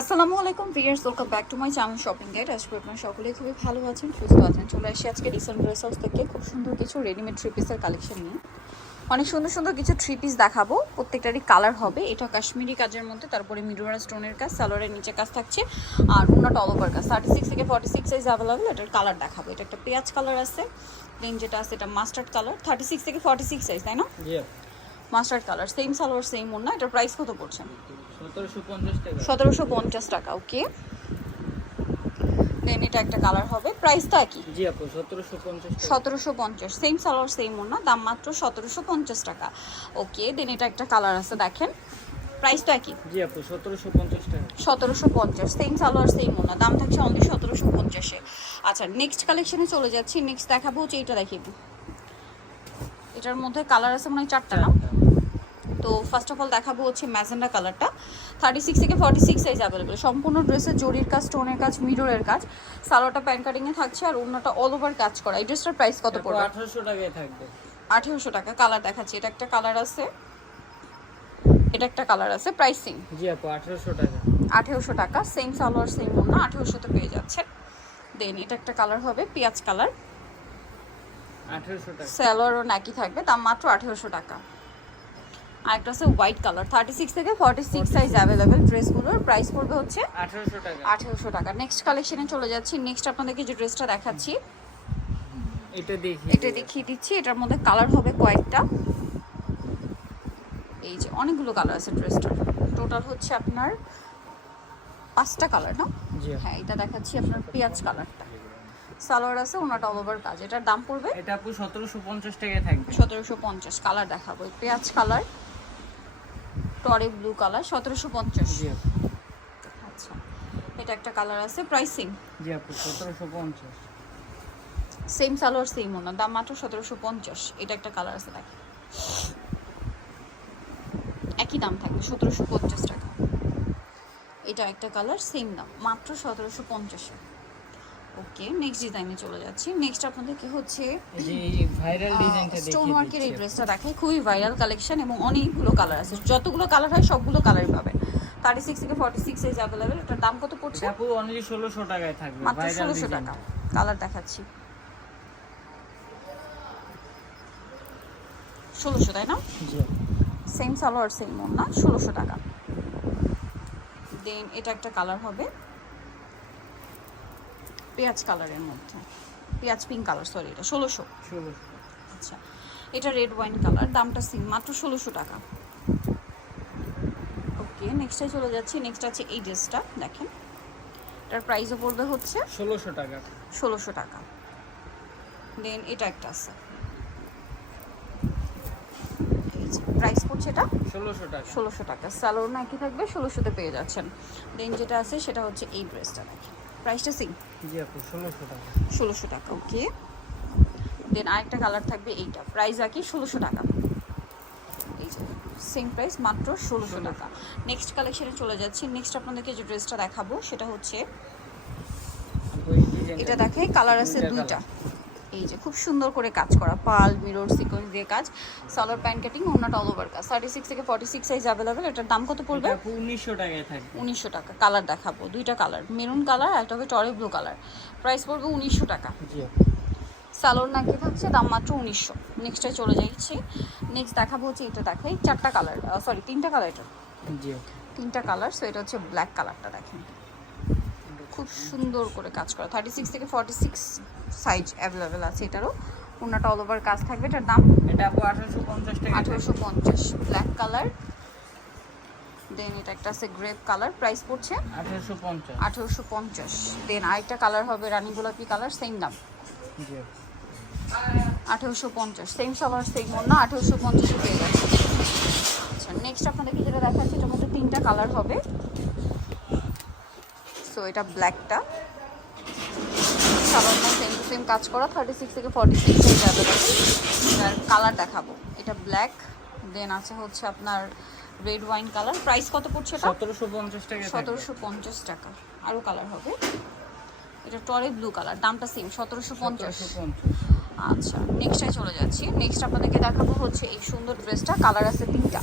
আসসালামু আলাইকুম viewers welcome back to my channel shopping guide আজকে আপনারা সকলেই খুবই ভালো আছেন, সুস্থ আছেন। চলে আসি আজকে রিসেন্ট ড্রেস হাউস থেকে। খুব সুন্দর কিছু রেডিমেড থ্রি পিসের কালেকশন নিয়ে। অনেক সুন্দর সুন্দর কিছু থ্রি পিস দেখাবো। প্রত্যেকটারই কালার হবে। এটা কাশ্মীরি কাজের মধ্যে, তারপরে মিডোরা স্টোনের কাজ সালোয়ারের নিচে কাজ থাকছে। আর উন্নত অল কাজ থার্টি সিক্স থেকে ফর্টি সিক্স সাইজ অ্যাভেলেবেল এটার কালার দেখাবো। এটা একটা পেঁয়াজ কালার আছে। দেন যেটা আছে, এটা মাস্টার্ড কালার থার্টি সিক্স থেকে ফর্টি সিক্স সাইজ তাই না? Mustard colour same salwar same ওনা এটার প্রাইস কত পড়ছে? সতেরোশো পঞ্চাশ টাকা। ওকে দেন এটা একটা কালার হবে প্রাইস তো একই। জি আপু সতেরোশো পঞ্চাশ টাকা। সতেরোশো পঞ্চাশ সেম সালোয়ার সেম না দাম মাত্র সতেরোশো পঞ্চাশ টাকা। ওকে দেন এটা একটা কালার আছে দেখেন। প্রাইস তো একই। জি আপু সতেরোশো পঞ্চাশ টাকা। সতেরোশো পঞ্চাশ সেম সালোয়ার সেম না দাম থাকছে অনলি সতেরোশো পঞ্চাশে। আচ্ছা নেক্সট কালেকশনে চলে যাচ্ছি নেক্সট দেখাবো হচ্ছে এইটা দেখিয়ে এটার মধ্যে কালার আছে মনে হয় চারটা না? তো ফার্স্ট অফ অল দেখাবো হচ্ছে ম্যাজেন্ডা কালারটা থার্টি সিক্স থেকে ফর্টি সিক্স সাইজ অ্যাভেলেবেল সম্পূর্ণ ড্রেসের জরির কাজ স্টোনের কাজ মিররের কাজ। সালোয়ারটা প্যান কাটিংয়ে থাকছে আর অন্যটা অল ওভার কাজ করা। এই ড্রেসটার প্রাইস কত পড়বে? আঠারোশো টাকায় থাকবে। আঠেরোশো টাকা। কালার দেখাচ্ছি। এটা একটা কালার আছে। এটা একটা কালার আছে। প্রাইসিং জি আপু আঠারোশো টাকা। আঠেরোশো টাকা। সেম সালোয়ার সেম ওনা আঠেরোশোতে পেয়ে যাচ্ছে। দেন এটা একটা কালার হবে পেঁয়াজ কালার আঠারোশো টাকা। স্যালোয়ারও নাকি থাকবে। দাম মাত্র আঠেরোশো টাকা। আরেকটা আছে হোয়াইট কালার থার্টি সিক্স থেকে ফর্টি সিক্স সাইজ অ্যাভেলেবেল ড্রেসগুলোর প্রাইস পড়বে হচ্ছে আঠারোশো টাকা। আঠেরোশো টাকা। নেক্সট কালেকশনে চলে যাচ্ছি। নেক্সট আপনাদেরকে যে ড্রেসটা দেখাচ্ছি এটা দেখি এটা দেখিয়ে দিচ্ছি। এটার মধ্যে কালার হবে কয়েকটা। এই যে অনেকগুলো কালার আছে ড্রেসটার টোটাল হচ্ছে আপনার পাঁচটা কালার না? হ্যাঁ এটা দেখাচ্ছি আপনার পেঁয়াজ কালারটা সালোয়ার আছে ওনাটা অল ওভার কাজ। এটার দাম পড়বে? এটা আপু সতেরোশো পঞ্চাশ টাকায় থাকবে। সতেরোশো পঞ্চাশ কালার দেখাবো। পেঁয়াজ কালার টরে ব্লু কালার সতেরোশো পঞ্চাশ। জি আচ্ছা এটা একটা কালার আছে প্রাইসিং জি আপু সতেরোশো পঞ্চাশ। সেম সালোয়ার সেম ওনা দাম মাত্র সতেরোশো পঞ্চাশ এটা একটা কালার আছে দেখ একই দাম থাকবে সতেরোশো পঞ্চাশ টাকা। এটা একটা কালার সেম দাম মাত্র সতেরোশো পঞ্চাশে। ওকে নেক্সট ডিজাইনে চলে যাচ্ছি। নেক্সট আপনাদেরকে হচ্ছে? ভাইরাল ডিজাইনটা স্টোন ওয়ার্কের এই ড্রেসটা দেখায় খুবই ভাইরাল কালেকশন এবং অনেকগুলো কালার আছে। যতগুলো কালার হয় সবগুলো কালারই পাবেন থার্টি সিক্স থেকে ফর্টি সিক্স সাইজ অ্যাভেলেবেল এটার দাম কত পড়ছে? আপু অনলি ষোলোশো টাকায় থাকবে মাত্র ষোলোশো টাকা। কালার দেখাচ্ছি। ষোলোশো তাই না? সেম সালোয়ার সেম না? ষোলোশো টাকা। দেন এটা একটা কালার হবে। পেঁয়াজ কালারের মধ্যে। পেঁয়াজ পিঙ্ক কালার সরি এটা ষোলোশো। আচ্ছা এটা রেড ওয়াইন কালার দামটা সিম মাত্র ষোলোশো টাকা। ওকে নেক্সটে চলে যাচ্ছি নেক্সট আছে এই ড্রেসটা দেখেন। এটার প্রাইসও পড়বে হচ্ছে ষোলোশো টাকা। ষোলোশো টাকা। দেন এটা একটা আছে। প্রাইস পড়ছে এটা? ষোলোশো টাকা। ষোলোশো টাকা। স্যালোর নাকি থাকবে ষোলোশোতে পেয়ে যাচ্ছেন। দেন যেটা আছে সেটা হচ্ছে এই ড্রেসটা দেখেন। প্রাইসটা সেম জি আপু ষোলোশো টাকা। ষোলোশো টাকা ওকে দেন আরেকটা কালার থাকবে এইটা। প্রাইস একই ষোলোশো টাকা। এই যে সেম প্রাইস মাত্র ষোলোশো টাকা। নেক্সট কালেকশনে চলে যাচ্ছি। নেক্সট আপনাদেরকে যে ড্রেসটা দেখাবো সেটা হচ্ছে এটা দেখে কালার আছে দুইটা এই যে খুব সুন্দর করে কাজ করা পাল মিরর সিকোয়েন্স দিয়ে কাজ সালোয়ার প্যান্ট কাটিং অন্যটা অল ওভার কাজ। থার্টি সিক্স থেকে ফর্টি সিক্স সাইজ অ্যাভেলেবেল এটার দাম কত পড়বে? উনিশশো টাকায় থাকবে। উনিশশো টাকা কালার দেখাবো দুইটা কালার মেরুন কালার একটা হবে টরে ব্লু কালার প্রাইস পড়বে উনিশশো টাকা। সালোয়ার নাকি থাকছে দাম মাত্র উনিশশো। নেক্সটে চলে যাচ্ছি। নেক্সট দেখাবো হচ্ছে এটা দেখাই চারটা কালার সরি তিনটা কালার এটা। তিনটা কালার সো এটা হচ্ছে ব্ল্যাক কালারটা দেখেন। খুব সুন্দর করে কাজ করা। থার্টি সিক্স থেকে ফর্টি সিক্স সাইজ অ্যাভেলেবেল আছে এটারও। ওনাটা অল ওভার কাজ থাকবে। এটার দাম এটা আঠারোশো পঞ্চাশ টাকা আঠেরোশো পঞ্চাশ ব্ল্যাক কালার দেন এটা একটা আছে গ্রেপ কালার প্রাইস পড়ছে আঠারোশো পঞ্চাশ। আঠেরোশো পঞ্চাশ। দেন আরেকটা কালার হবে রানী গোলাপি কালার সেম দাম। আঠারোশো পঞ্চাশ সেম সালোয়ার সেম না আঠারোশো পঞ্চাশে পেয়ে যাচ্ছে আচ্ছা নেক্সট আপনাদেরকে যেটা দেখাচ্ছি এটার মধ্যে তিনটা কালার হবে। সো এটা ব্ল্যাকটা সালোয়ারটা সেম টু সেম কাজ করা থার্টি সিক্স থেকে ফর্টি সিক্স হয়ে যাবে এটার কালার দেখাবো। এটা ব্ল্যাক দেন আছে হচ্ছে আপনার রেড ওয়াইন কালার প্রাইস কত পড়ছে এটা? সতেরোশো পঞ্চাশ টাকা সতেরোশো পঞ্চাশ টাকা। আরও কালার হবে। এটা টরে ব্লু কালার দামটা সেম সতেরোশো পঞ্চাশ। সতেরোশো পঞ্চাশ। আচ্ছা নেক্সটে চলে যাচ্ছি। নেক্সট আপনাদেরকে দেখাবো হচ্ছে এই সুন্দর ড্রেসটা কালার আছে তিনটা।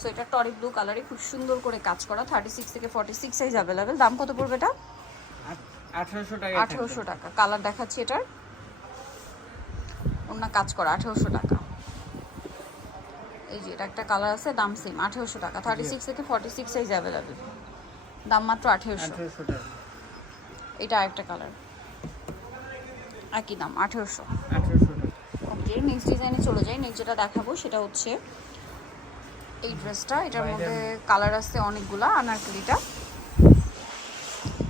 সো এটা টরি ব্লু কালারে খুব সুন্দর করে কাজ করা থার্টি সিক্স থেকে ফর্টি সিক্স সাইজ অ্যাভেলেবেল দাম কত পড়বে এটা? আঠারোশো টাকা আঠেরোশো টাকা। কালার দেখাচ্ছি এটার। অন্য কাজ করা আঠেরোশো টাকা। এই যে এটা একটা কালার আছে দাম সেম আঠেরোশো টাকা। থার্টি সিক্স থেকে ফর্টি সিক্স সাইজ অ্যাভেলেবেল দাম মাত্র আঠেরোশো। এটা আরেকটা কালার একই দাম আঠেরোশো। ওকে নেক্সট ডিজাইনে চলে যাই। নেক্সট যেটা দেখাবো সেটা হচ্ছে এই ড্রেসটা এটার মধ্যে কালার আছে অনেকগুলা আনারকলিটা।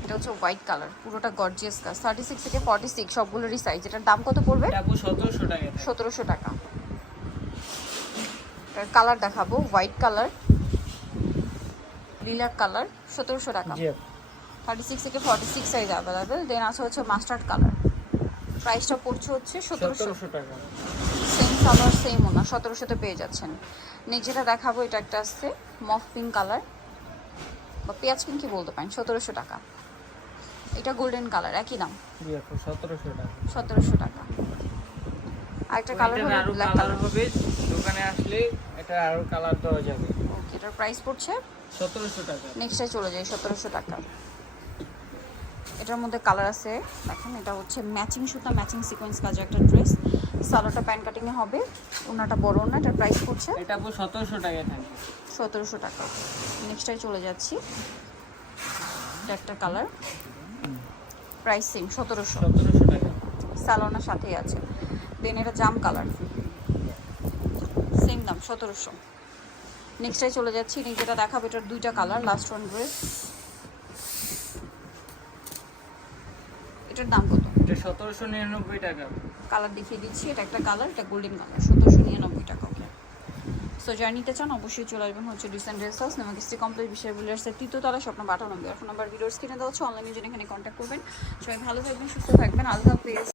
এটা হচ্ছে হোয়াইট কালার পুরোটা গর্জিয়াস কাজ থার্টি সিক্স থেকে ফর্টি সিক্স সবগুলোরই সাইজ এটার দাম কত পড়বে? সতেরোশো টাকা। এটার কালার দেখাবো হোয়াইট কালার লিলাক কালার সতেরোশো টাকা। থার্টি সিক্স থেকে forty six size available then আছে হচ্ছে মাস্টার্ড কালার প্রাইসটা পড়ছে হচ্ছে সতেরোশো। টাকা। সেম কালার সেম ওনা সতেরোশোতে পেয়ে যাচ্ছেন। যেটা দেখাবো এটা একটা আসছে মফ পিঙ্ক কালার। বা পেঁয়াজ পিঙ্ক কি বলতে পারেন সতেরোশো টাকা। এটা গোল্ডেন কালার একই দাম। সতেরোশো টাকা। সতেরোশো টাকা। আরেকটা কালার হবে আরও ব্ল্যাক কালার কালার। হবে দোকানে আসলে এটা আরও কালার দেওয়া যাবে। ওকে এটার প্রাইস পড়ছে? সতেরোশো টাকা। নেক্সটে চলে যাই সতেরোশো টাকা। এটার মধ্যে কালার আছে। দেখেন এটা হচ্ছে ম্যাচিং সুতা ম্যাচিং সিকোয়েন্স কাজে একটা ড্রেস সালোটা প্যান্ট কাটিংয়ে হবে ওনাটা বড় না এটার প্রাইস পড়ছে এটা আপু সতেরোশো টাকা থাকে সতেরোশো টাকা। নেক্সটটাই চলে যাচ্ছি। এটা একটা কালার প্রাইস সেম সতেরোশো। সতেরোশো টাকা। স্যালোনার সাথেই আছে। দেন এটা জাম কালার সেম দাম সতেরোশো। নেক্সটটাই চলে যাচ্ছি। যেটা দেখাবো এটার দুইটা কালার লাস্ট ওয়ান ড্রেস এটার দাম কত? এটা সতেরোশো নিরানব্বই টাকা। কালার দেখিয়ে দিচ্ছি এটা একটা কালার এটা গোল্ডেন কালার সতেরোশো নিরানব্বই টাকা ওকে সো যারা নিতে চান অবশ্যই চলে আসবেন হচ্ছে ডিসেন্ট ড্রেস হাউস নেমাকিস্টি কমপ্লেক্স বিষয় বিলিয়ার্সের তৃতীয়তলা স্বপ্ন নম্বর ফোন নাম্বার ভিডিওস কিনে দেওয়া হচ্ছে অনলাইনে জন্য এখানে কন্ট্যাক্ট করবেন। সবাই ভালো থাকবেন সুস্থ থাকবেন আলদা হাফেজ।